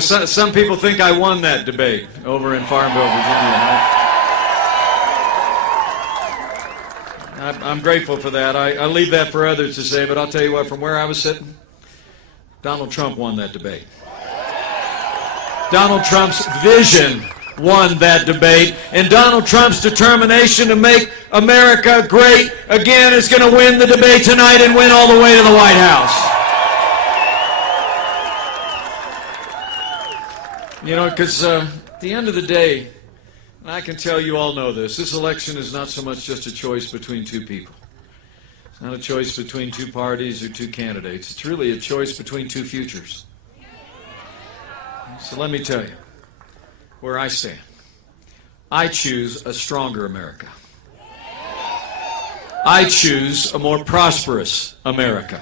Some people think I won that debate over in Farmville, Virginia. I'm grateful for that. I leave that for others to say, but I'll tell you what, from where I was sitting, Donald Trump won that debate. Donald Trump's vision won that debate, and Donald Trump's determination to make America great again is going to win the debate tonight and win all the way to the White House. Because at the end of the day, and I can tell you all know this election is not so much just a choice between two people. It's not a choice between two parties or two candidates. It's really a choice between two futures. So let me tell you where I stand. I choose a stronger America. I choose a more prosperous America.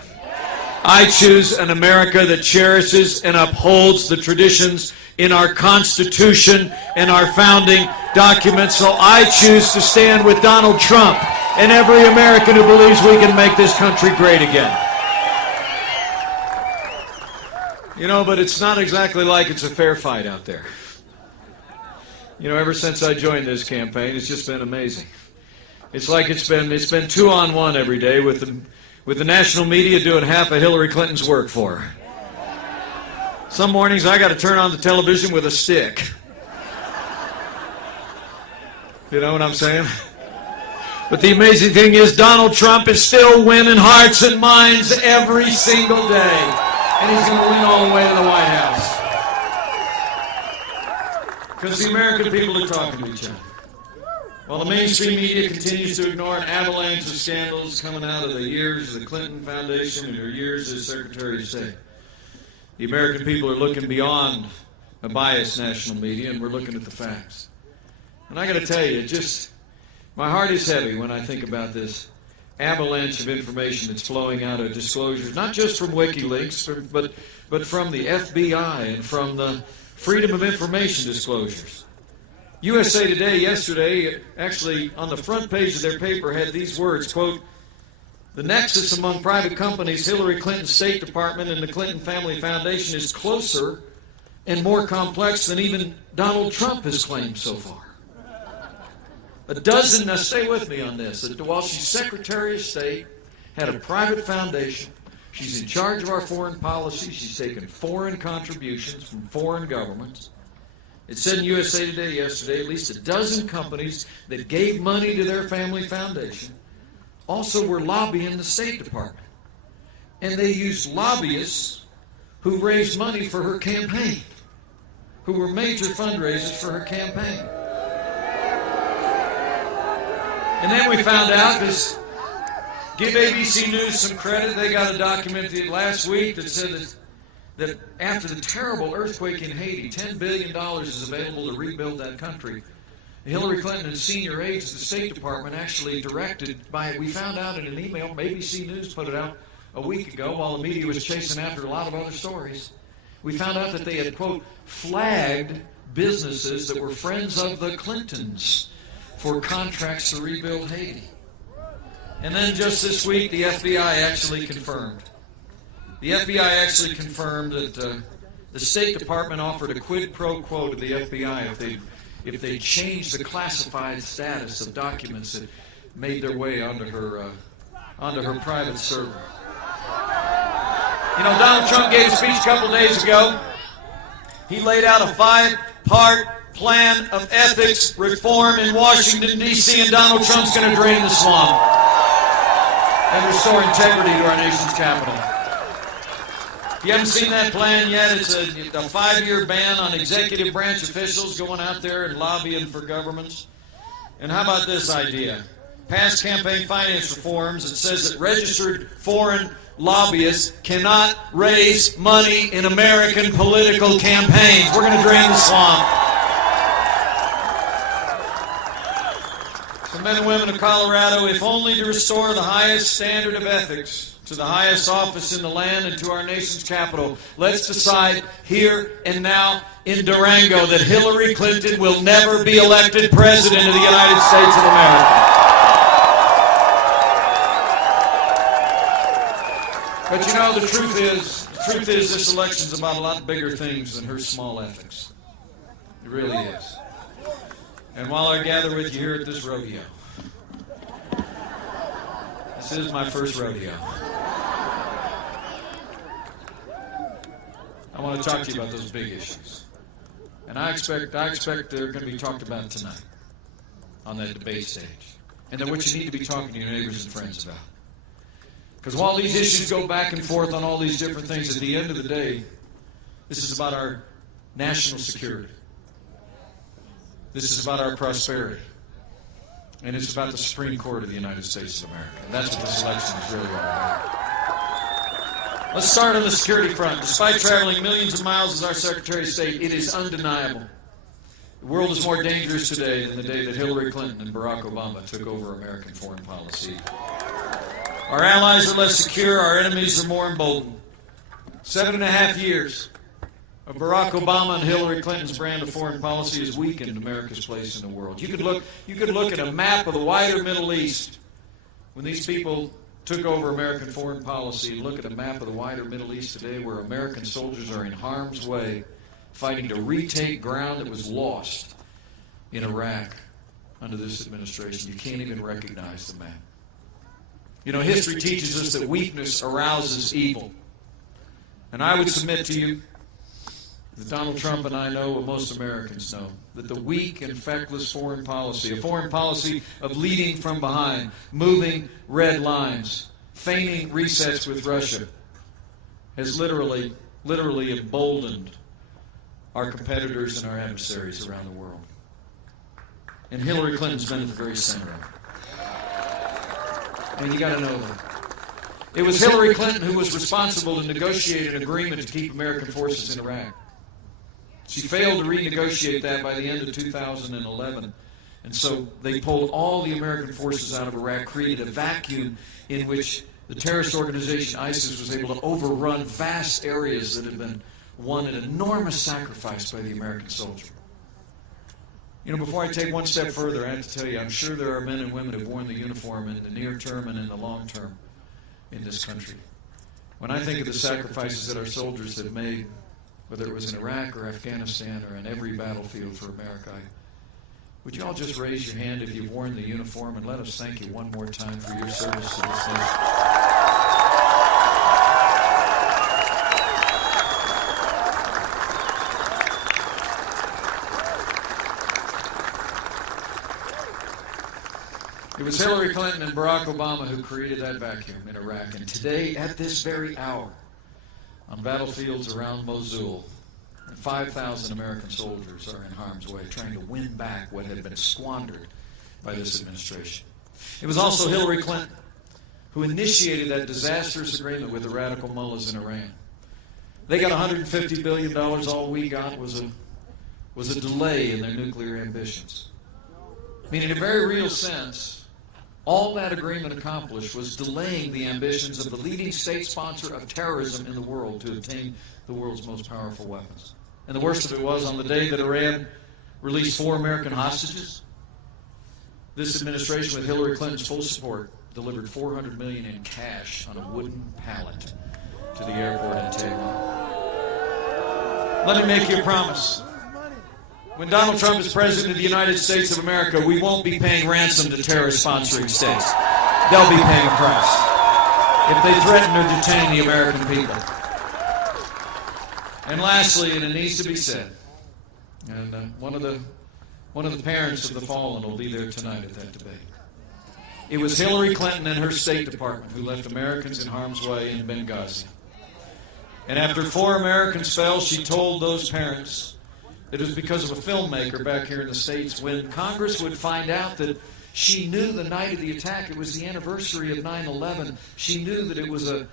I choose an America that cherishes and upholds the traditions in our Constitution and our founding documents. So I choose to stand with Donald Trump and every American who believes we can make this country great again. But it's not exactly like it's a fair fight out there. Ever since I joined this campaign, it's just been amazing. It's like it's been 2-on-1 every day with the national media doing half of Hillary Clinton's work for her. Some mornings I got to turn on the television with a stick. You know what I'm saying? But the amazing thing is Donald Trump is still winning hearts and minds every single day. And he's going to win all the way to the White House. Because the American people are talking to each other. While the mainstream media continues to ignore an avalanche of scandals coming out of the years of the Clinton Foundation and her years as Secretary of State, the American people are looking beyond a biased national media, and we're looking at the facts. And I got to tell you, my heart is heavy when I think about this avalanche of information that's flowing out of disclosures, not just from WikiLeaks, but from the FBI and from the Freedom of Information disclosures. USA Today yesterday, actually on the front page of their paper, had these words, quote, "The nexus among private companies, Hillary Clinton's State Department, and the Clinton Family Foundation is closer and more complex than even Donald Trump has claimed so far." Now stay with me on this, while she's Secretary of State, had a private foundation, she's in charge of our foreign policy, she's taken foreign contributions from foreign governments. It said in USA Today yesterday, at least a dozen companies that gave money to their family foundation also were lobbying the State Department. And they used lobbyists who raised money for her campaign, who were major fundraisers for her campaign. And then we found out, because give ABC News some credit, they got a document last week that said that after the terrible earthquake in Haiti, $10 billion is available to rebuild that country. Hillary Clinton and senior aides at the State Department actually we found out in an email, ABC News put it out a week ago while the media was chasing after a lot of other stories. We found out that they had, quote, flagged businesses that were friends of the Clintons for contracts to rebuild Haiti. And then just this week, the FBI actually confirmed. The FBI actually confirmed that the State Department offered a quid pro quo to the FBI if they changed the classified status of documents that made their way onto her private server. Donald Trump gave a speech a couple days ago. He laid out a 5-part plan of ethics reform in Washington, D.C., and Donald Trump's going to drain the swamp and restore integrity to our nation's capital. If you haven't seen that plan yet, it's a 5-year ban on executive branch officials going out there and lobbying for governments. And how about this idea? Pass campaign finance reforms that says that registered foreign lobbyists cannot raise money in American political campaigns. We're going to drain the swamp. The men and women of Colorado, if only to restore the highest standard of ethics to the highest office in the land and to our nation's capital, let's decide here and now in Durango that Hillary Clinton will never be elected President of the United States of America. But the truth is, The truth is, this election's about a lot bigger things than her small ethics. It really is. And while I gather with you here at this rodeo, this is my first rodeo, I want to talk to you about those big issues. And I expect they're going to be talked about tonight on that debate stage. And they're what you need to be talking to your neighbors and friends about. Because while these issues go back and forth on all these different things, at the end of the day, this is about our national security. This is about our prosperity. And it's about the Supreme Court of the United States of America. And that's what this election is really all about. Let's start on the security front. Despite traveling millions of miles as our Secretary of State, it is undeniable. The world is more dangerous today than the day that Hillary Clinton and Barack Obama took over American foreign policy. Our allies are less secure, our enemies are more emboldened. 7.5 years of Barack Obama and Hillary Clinton's brand of foreign policy has weakened America's place in the world. You could look at a map of the wider Middle East when these people took over American foreign policy, and look at a map of the wider Middle East today where American soldiers are in harm's way fighting to retake ground that was lost in Iraq under this administration. You can't even recognize the map. You know, history teaches us that weakness arouses evil. And I would submit to you that Donald Trump and I know what most Americans know, that the weak and feckless foreign policy, a foreign policy of leading from behind, moving red lines, feigning resets with Russia, has literally emboldened our competitors and our adversaries around the world. And Hillary Clinton's been at the very center of it. And you got to know that. It was Hillary Clinton who was responsible to negotiate an agreement to keep American forces in Iraq. She failed to renegotiate that by the end of 2011. And so they pulled all the American forces out of Iraq, created a vacuum in which the terrorist organization ISIS was able to overrun vast areas that had been won at enormous sacrifice by the American soldier. You know, before I take one step further, I have to tell you, I'm sure there are men and women who have worn the uniform in the near term and in the long term in this country. When I think of the sacrifices that our soldiers have made, whether it was in Iraq or Afghanistan or in every battlefield for America, would you all just raise your hand if you've worn the uniform, and let us thank you one more time for your service to this nation. It was Hillary Clinton and Barack Obama who created that vacuum in Iraq. And today, at this very hour, on battlefields around Mosul, 5,000 American soldiers are in harm's way trying to win back what had been squandered by this administration. It was also Hillary Clinton who initiated that disastrous agreement with the radical mullahs in Iran. They got $150 billion. All we got was a delay in their nuclear ambitions. I mean, in a very real sense, all that agreement accomplished was delaying the ambitions of the leading state sponsor of terrorism in the world to obtain the world's most powerful weapons. And the worst of it was, on the day that Iran released 4 American hostages, this administration, with Hillary Clinton's full support, delivered $400 million in cash on a wooden pallet to the airport in Tehran. Let me make you a promise. When Donald Trump is president of the United States of America, we won't be paying ransom to terrorist sponsoring states. They'll be paying a price if they threaten or detain the American people. And lastly, and it needs to be said, and one of the parents of the fallen will be there tonight at that debate. It was Hillary Clinton and her State Department who left Americans in harm's way in Benghazi. And after 4 Americans fell, she told those parents that it was because of a filmmaker back here in the States. When Congress would find out that she knew the night of the attack, it was the anniversary of 9/11, she knew that it was a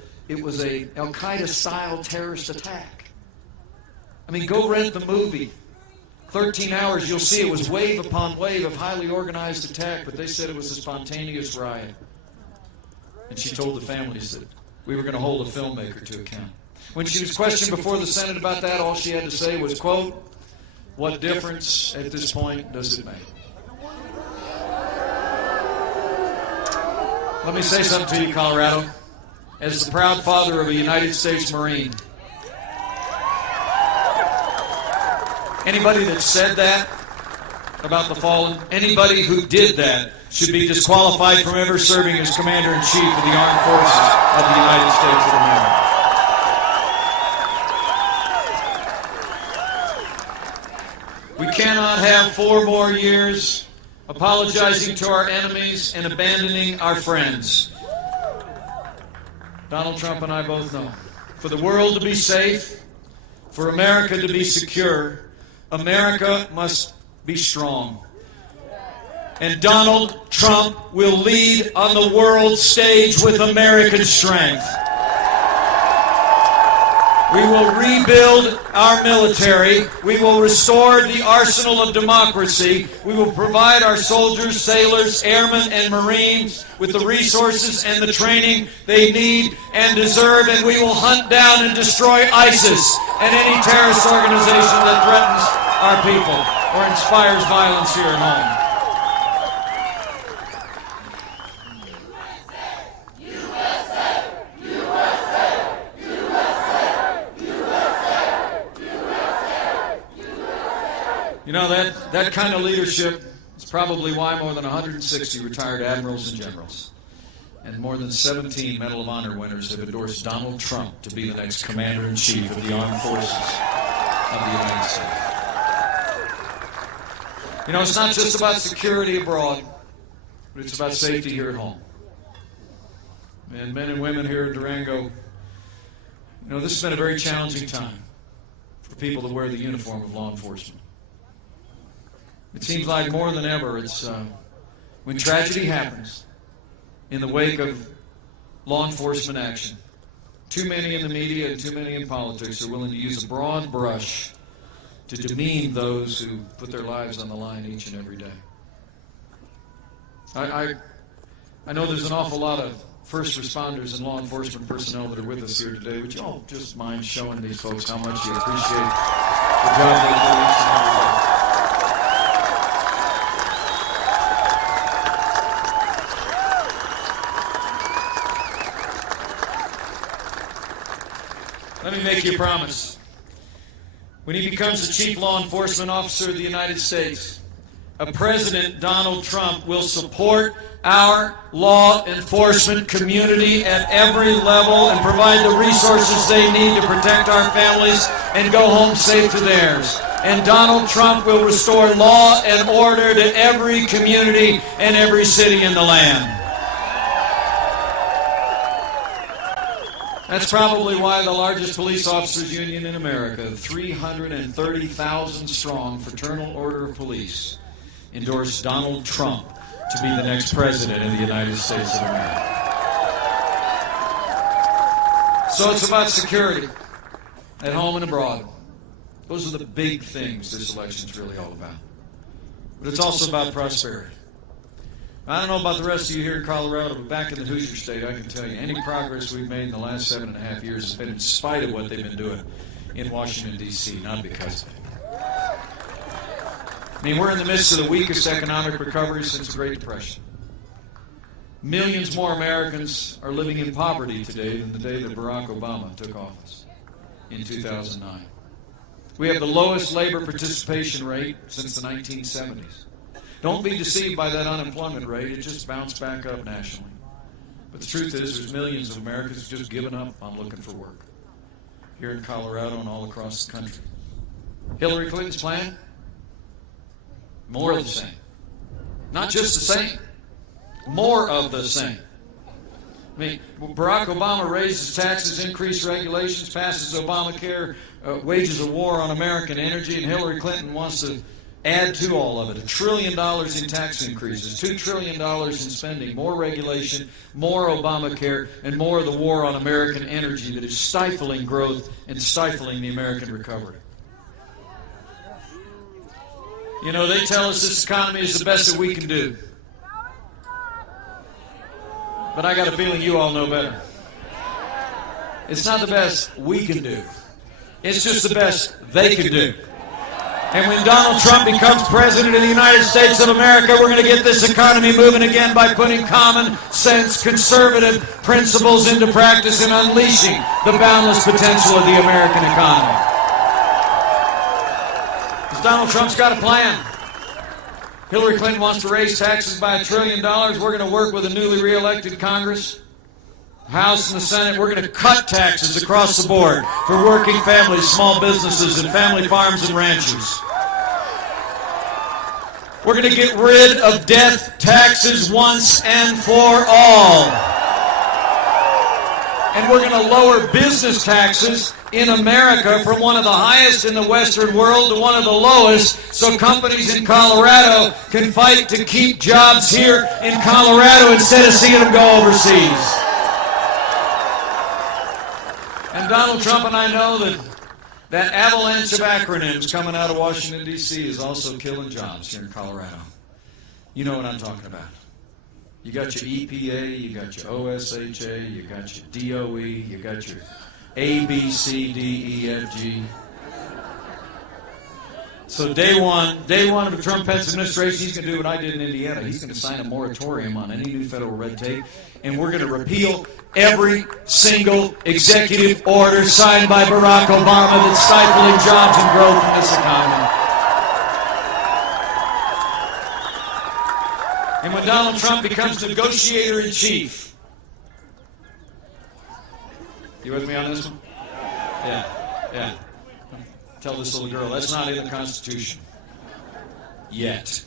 Al-Qaeda-style terrorist attack. I mean, go rent the movie. 13 hours, you'll see it was wave upon wave of highly organized attack, but they said it was a spontaneous riot. And she told the families that we were going to hold a filmmaker to account. When she was questioned before the Senate about that, all she had to say was, quote, "What difference at this point does it make?" Let me say something to you, Colorado. As the proud father of a United States Marine, Anybody that said that about the fallen, anybody who did that should be disqualified from ever serving as Commander-in-Chief of the Armed Forces of the United States of America. We cannot have 4 more years apologizing to our enemies and abandoning our friends. Donald Trump and I both know, for the world to be safe, for America to be secure, America must be strong. And Donald Trump will lead on the world stage with American strength. We will rebuild our military. We will restore the arsenal of democracy. We will provide our soldiers, sailors, airmen, and Marines with the resources and the training they need and deserve. And we will hunt down and destroy ISIS and any terrorist organization that threatens our people or inspires violence here at home. You know, that kind of leadership is probably why more than 160 retired admirals and generals and more than 17 Medal of Honor winners have endorsed Donald Trump to be the next Commander-in-Chief of the Armed Forces of the United States. You know, it's not just about security abroad, but it's about safety here at home. And men and women here in Durango, you know, this has been a very challenging time for people that wear the uniform of law enforcement. It seems like more than ever, it's when tragedy happens in the wake of law enforcement action, too many in the media and too many in politics are willing to use a broad brush to demean those who put their lives on the line each and every day. I know there's an awful lot of first responders and law enforcement personnel that are with us here today. Would you all just mind showing these folks how much you appreciate the job they do each and every day? Let me make you a promise. When he becomes the chief law enforcement officer of the United States, President Donald Trump will support our law enforcement community at every level and provide the resources they need to protect our families and go home safe to theirs. And Donald Trump will restore law and order to every community and every city in the land. That's probably why the largest police officers union in America, 330,000 strong Fraternal Order of Police, endorsed Donald Trump to be the next president of the United States of America. So it's about security at home and abroad. Those are the big things this election's really all about. But it's also about prosperity. I don't know about the rest of you here in Colorado, but back in the Hoosier State, I can tell you any progress we've made in the last 7.5 years has been in spite of what they've been doing in Washington, D.C., not because of it. I mean, we're in the midst of the weakest economic recovery since the Great Depression. Millions more Americans are living in poverty today than the day that Barack Obama took office in 2009. We have the lowest labor participation rate since the 1970s. Don't be deceived by that unemployment rate. It just bounced back up nationally. But the truth is, there's millions of Americans just giving up on looking for work here in Colorado and all across the country. Hillary Clinton's plan? More of the same. Not just the same. More of the same. I mean, Barack Obama raises taxes, increased regulations, passes Obamacare, wages a war on American energy, and Hillary Clinton wants to add to all of it $1 trillion in tax increases, $2 trillion in spending, more regulation, more Obamacare, and more of the war on American energy that is stifling growth and stifling the American recovery. You know, they tell us this economy is the best that we can do. But I got a feeling you all know better. It's not the best we can do. It's just the best they can do. And when Donald Trump becomes president of the United States of America, we're going to get this economy moving again by putting common sense, conservative principles into practice and unleashing the boundless potential of the American economy. Donald Trump's got a plan. Hillary Clinton wants to raise taxes by $1 trillion. We're going to work with a newly re-elected Congress, House and the Senate. We're going to cut taxes across the board for working families, small businesses, and family farms and ranches. We're going to get rid of death taxes once and for all. And we're going to lower business taxes in America from one of the highest in the Western world to one of the lowest, so companies in Colorado can fight to keep jobs here in Colorado instead of seeing them go overseas. And Donald Trump and I know that avalanche of acronyms coming out of Washington, D.C. is also killing jobs here in Colorado. You know what I'm talking about. You got your EPA, you got your OSHA, you got your DOE, you got your A, B, C, D, E, F, G. So day one of the Trump-Pence administration, he's going to do what I did in Indiana. He's going to sign a moratorium on any new federal red tape, and we're going to repeal every single executive order signed by Barack Obama that's stifling jobs and growth in this economy. And when Donald Trump becomes negotiator-in-chief, you with me on this one? Yeah. Tell this little girl, that's not in the Constitution. Yet.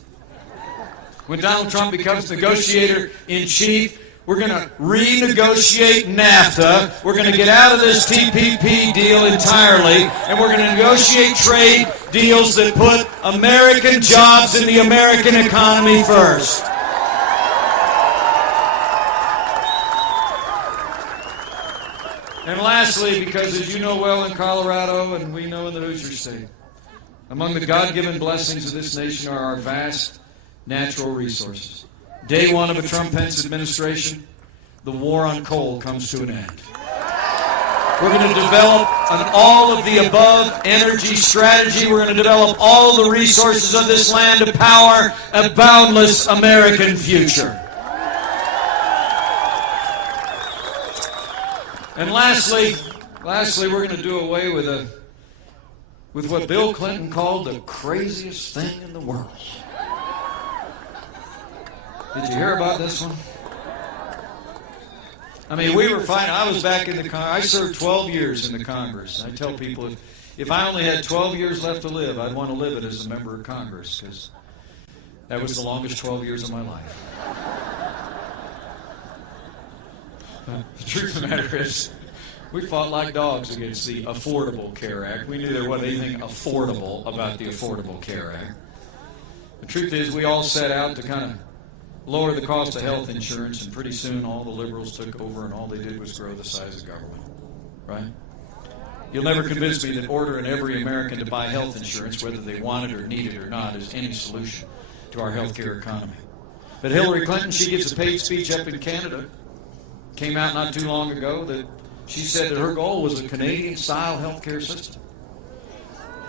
When Donald Trump becomes negotiator-in-chief, we're going to renegotiate NAFTA. We're going to get out of this TPP deal entirely, and we're going to negotiate trade deals that put American jobs and the American economy first. And lastly, because as you know well in Colorado and we know in the Hoosier State, among the God-given blessings of this nation are our vast natural resources. Day one of a Trump-Pence administration, the war on coal comes to an end. We're going to develop an all-of-the-above energy strategy. We're going to develop all the resources of this land to power a boundless American future. And lastly, we're going to do away with what Bill Clinton called the craziest thing in the world. Did you hear about this one? I mean, we were fighting. I was back in the Congress. I served 12 years in the Congress. I tell people if I only had 12 years left to live, I'd want to live it as a member of Congress, because that was the longest 12 years of my life. The truth of the matter is, we fought like dogs against the Affordable Care Act. We knew there wasn't anything affordable about the Affordable Care Act. The truth is, we all set out to kind of lower the cost of health insurance, and pretty soon all the liberals took over, and all they did was grow the size of government. Right? You'll never convince me that ordering every American to buy health insurance, whether they want it or need it or not, is any solution to our health care economy. But Hillary Clinton, she gives a paid speech up in Canada. Came out not too long ago that she said that her goal was a Canadian-style health care system.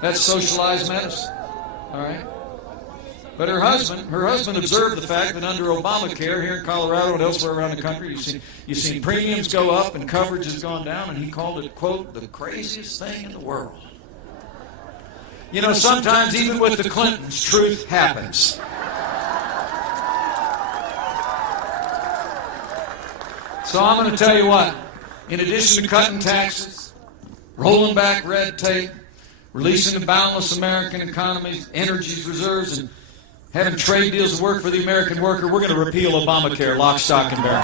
That's socialized medicine. All right? But her husband observed the fact that under Obamacare here in Colorado and elsewhere around the country, you've seen premiums go up and coverage has gone down, and he called it, quote, the craziest thing in the world. You know, sometimes even with the Clintons, truth happens. So I'm going to tell you what, in addition to cutting taxes, rolling back red tape, releasing the boundless American economy, energy reserves, and having trade deals that work for the American worker, we're going to repeal Obamacare, lock, stock, and barrel.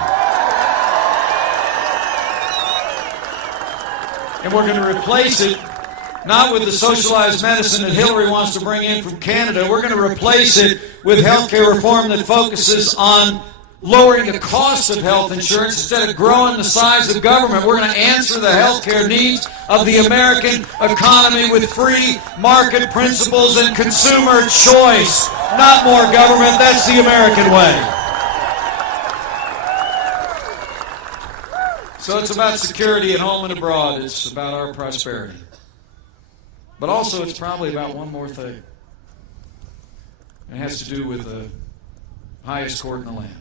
And we're going to replace it, not with the socialized medicine that Hillary wants to bring in from Canada. We're going to replace it with health care reform that focuses on lowering the cost of health insurance instead of growing the size of government. We're going to answer the health care needs of the American economy with free market principles and consumer choice. Not more government. That's the American way. So it's about security at home and abroad. It's about our prosperity. But also it's probably about one more thing. It has to do with the highest court in the land.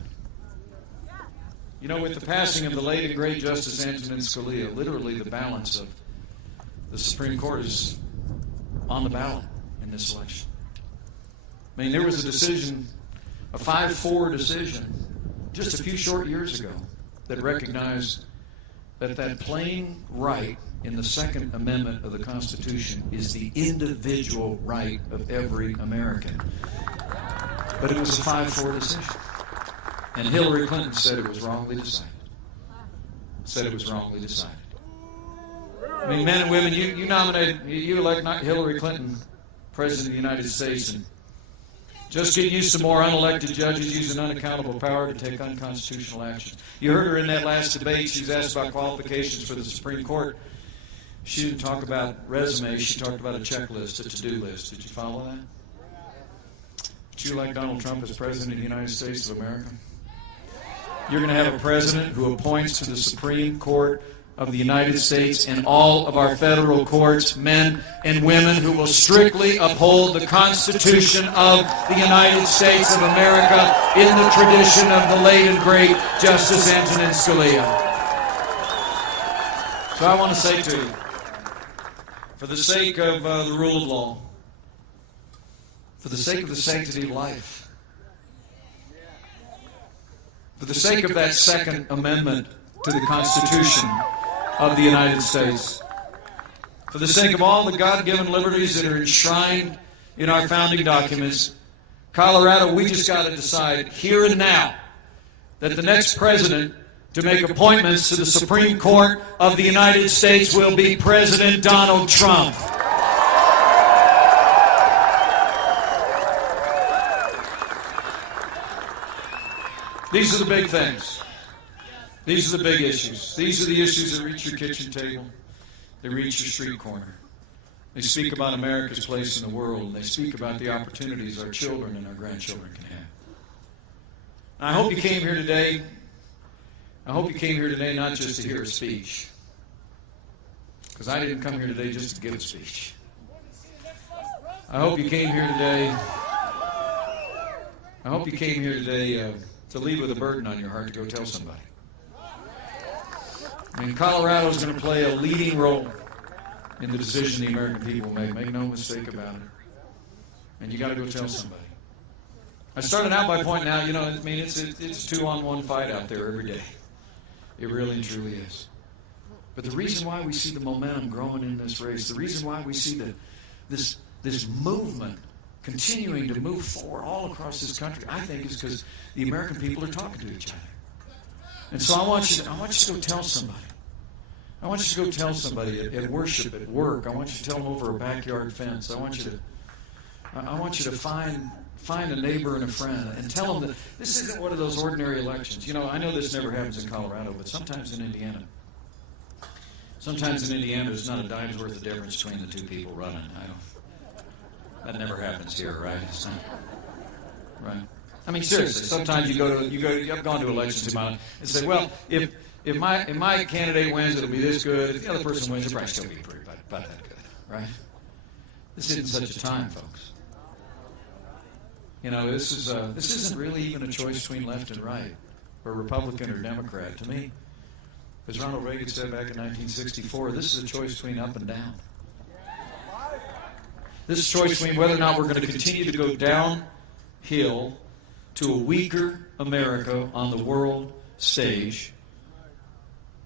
You know, with the passing of the late and great Justice Antonin Scalia, literally the balance of the Supreme Court is on the ballot in this election. I mean, there was a decision, a 5-4 decision, just a few short years ago that recognized that plain right in the Second Amendment of the Constitution is the individual right of every American. But it was a 5-4 decision. And Hillary Clinton said it was wrongly decided. Said it was wrongly decided. I mean, men and women, you elect Hillary Clinton President of the United States, and just get used to more unelected judges using unaccountable power to take unconstitutional action. You heard her in that last debate. She was asked about qualifications for the Supreme Court. She didn't talk about resumes. She talked about a checklist, a to-do list. Did you follow that? Would you like Donald Trump as President of the United States of America? You're going to have a president who appoints to the Supreme Court of the United States and all of our federal courts men and women who will strictly uphold the Constitution of the United States of America in the tradition of the late and great Justice Antonin Scalia. So I want to say to you, for the sake of the rule of law, for the sake of the sanctity of life, for the sake of that Second Amendment to the Constitution of the United States, for the sake of all the God-given liberties that are enshrined in our founding documents, Colorado, we just got to decide here and now that the next president to make appointments to the Supreme Court of the United States will be President Donald Trump. These are the big things. These are the big issues. These are the issues that reach your kitchen table. They reach your street corner. They speak about America's place in the world, and they speak about the opportunities our children and our grandchildren can have. And I hope you came here today. I hope you came here today not just to hear a speech, because I didn't come here today just to give a speech. I hope you came here today. I hope you came here today to leave with a burden on your heart to go tell somebody. I mean, Colorado is going to play a leading role in the decision the American people make. Make no mistake about it. And you got to go tell somebody. I started out by pointing out, I mean, it's a 2-on-1 fight out there every day. It really and truly is. But the reason why we see the momentum growing in this race, the reason why we see this movement continuing to move forward all across this country, I think is because the American people are talking to each other. And so I want you to go tell somebody. I want you to go tell somebody at worship, at work. I want you to tell them over a backyard fence. I want you to find a neighbor and a friend and tell them that this isn't one of those ordinary elections. I know this never happens in Colorado, but sometimes in Indiana. Sometimes in Indiana, there's not a dime's worth of difference between the two people running. That never happens here, right? It's not, right? I mean, seriously. Sometimes you've gone to elections and say, well, if my candidate wins, it'll be this good. If the other person wins, it'll probably still be pretty about that good, right? This isn't such a time, folks. This isn't really even a choice between left and right, or Republican or Democrat. To me, as Ronald Reagan said back in 1964, this is a choice between up and down. This is a choice between whether or not we're going to continue to go downhill to a weaker America on the world stage,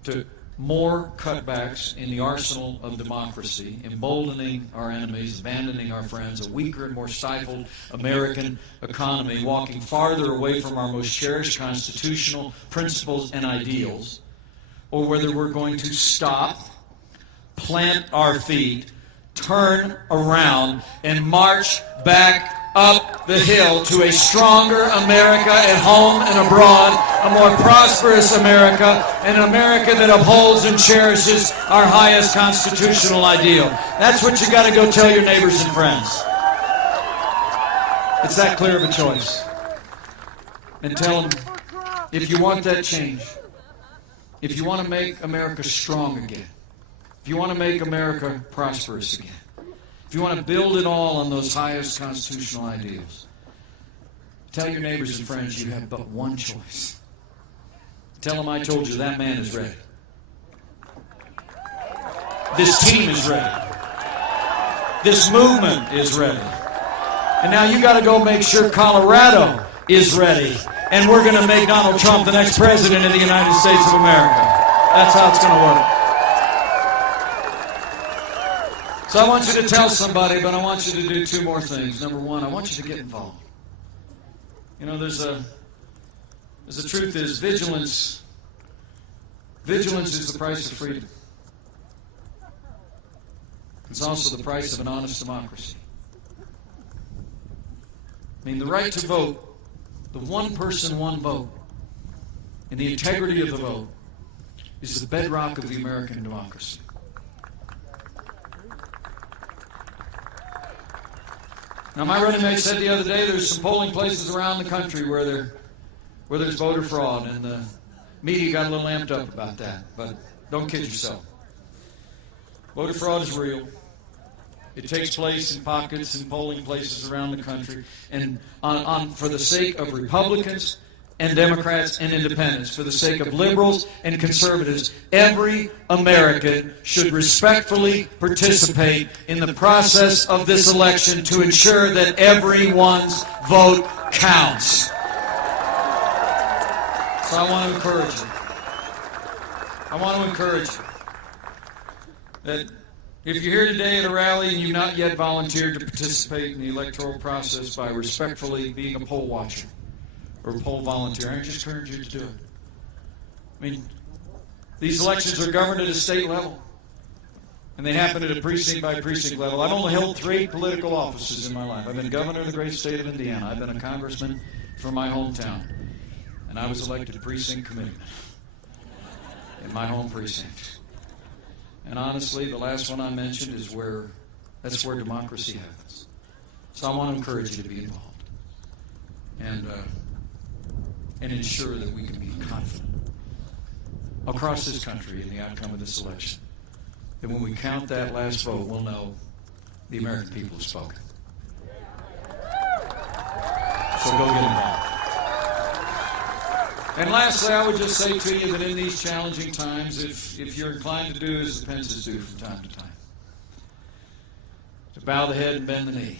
to more cutbacks in the arsenal of democracy, emboldening our enemies, abandoning our friends, a weaker and more stifled American economy, walking farther away from our most cherished constitutional principles and ideals, or whether we're going to stop, plant our feet, turn around, and march back up the hill to a stronger America at home and abroad, a more prosperous America, and an America that upholds and cherishes our highest constitutional ideal. That's what you got to go tell your neighbors and friends. It's that clear of a choice. And tell them, if you want that change, if you want to make America strong again, if you want to make America prosperous again, if you want to build it all on those highest constitutional ideals, tell your neighbors and friends you have but one choice. Tell them I told you that man is ready. This team is ready. This movement is ready. And now you got to go make sure Colorado is ready. And we're going to make Donald Trump the next president of the United States of America. That's how it's going to work. So I want you to tell somebody, but I want you to do two more things. Number one, I want you to get involved. You know, there's the truth is vigilance is the price of freedom. It's also the price of an honest democracy. I mean, the right to vote, the one person, one vote, and the integrity of the vote is the bedrock of the American democracy. Now, my running mate said the other day there's some polling places around the country where there's voter fraud, and the media got a little amped up about that. But don't kid yourself. Voter fraud is real. It takes place in pockets and polling places around the country. And for the sake of Republicans and Democrats and independents, for the sake of liberals and conservatives, every American should respectfully participate in the process of this election to ensure that everyone's vote counts. So I want to encourage you. I want to encourage you that if you're here today at a rally and you've not yet volunteered to participate in the electoral process by respectfully being a poll watcher or a poll volunteer, I just encourage you to do it. I mean, these elections are governed at a state level, and they happen at a precinct by precinct level. I've only held 3 political offices in my life. I've been governor of the great state of Indiana. I've been a congressman from my hometown, and I was elected precinct committeeman in my home precinct. And honestly, the last one I mentioned is that's where democracy happens. So I want to encourage you to be involved and ensure that we can be confident across this country in the outcome of this election. That when we count that last vote, we'll know the American people have spoken. So go get involved. And lastly, I would just say to you that in these challenging times, if you're inclined to do as the Pences do from time to time, to bow the head and bend the knee,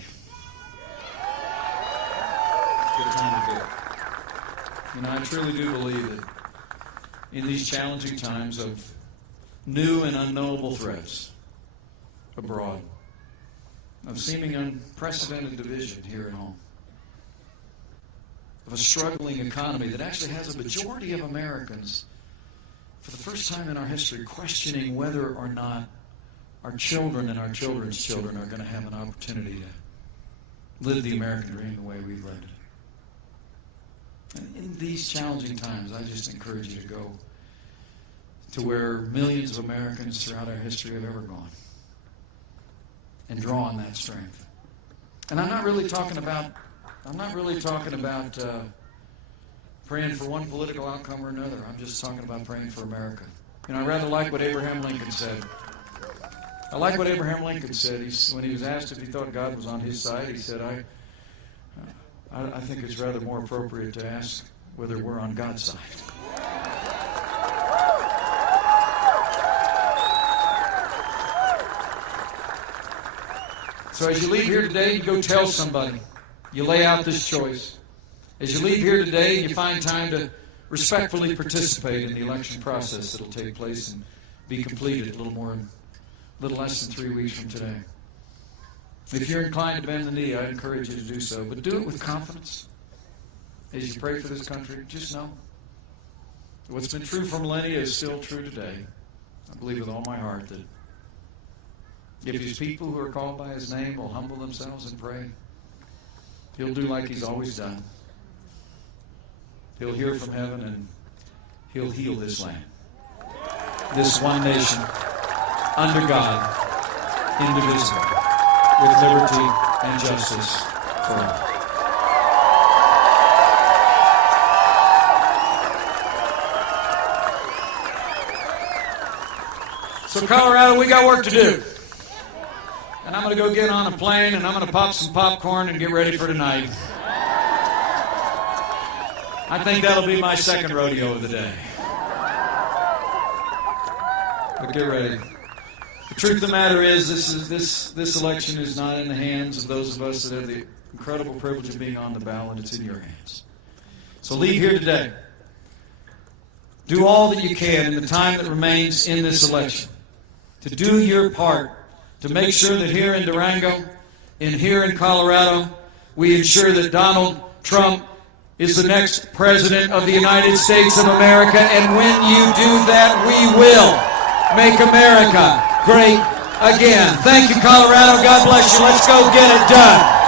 it's a good time to do it. You know, I truly do believe that in these challenging times of new and unknowable threats abroad, of seeming unprecedented division here at home, of a struggling economy that actually has a majority of Americans, for the first time in our history, questioning whether or not our children and our children's children are going to have an opportunity to live the American dream the way we've lived it. And in these challenging times, I just encourage you to go to where millions of Americans throughout our history have ever gone and draw on that strength. And I'm not really talking about praying for one political outcome or another. I'm just talking about praying for America. You know, I rather like what Abraham Lincoln said. I like what Abraham Lincoln said. When he was asked if he thought God was on his side, he said, I think it's rather more appropriate to ask whether we're on God's side. So as you leave here today, you go tell somebody. You lay out this choice. As you leave here today, you find time to respectfully participate in the election process that will take place and be completed a little less than 3 weeks from today. If you're inclined to bend the knee, I encourage you to do so. But do it with confidence. As you pray for this country, just know what's been true for millennia is still true today. I believe with all my heart that if his people who are called by his name will humble themselves and pray, he'll do like he's always done. He'll hear from heaven and he'll heal this land. This one nation, under God, indivisible, with liberty and justice for all. So Colorado, we got work to do. And I'm going to go get on a plane and I'm going to pop some popcorn and get ready for tonight. I think that'll be my second rodeo of the day. But get ready. The truth of the matter is, this election is not in the hands of those of us that have the incredible privilege of being on the ballot. It's in your hands. So leave here today. Do all that you can in the time that remains in this election to do your part to make sure that here in Durango and here in Colorado, we ensure that Donald Trump is the next president of the United States of America. And when you do that, we will make America great again. Thank you, Colorado. God bless you. Let's go get it done.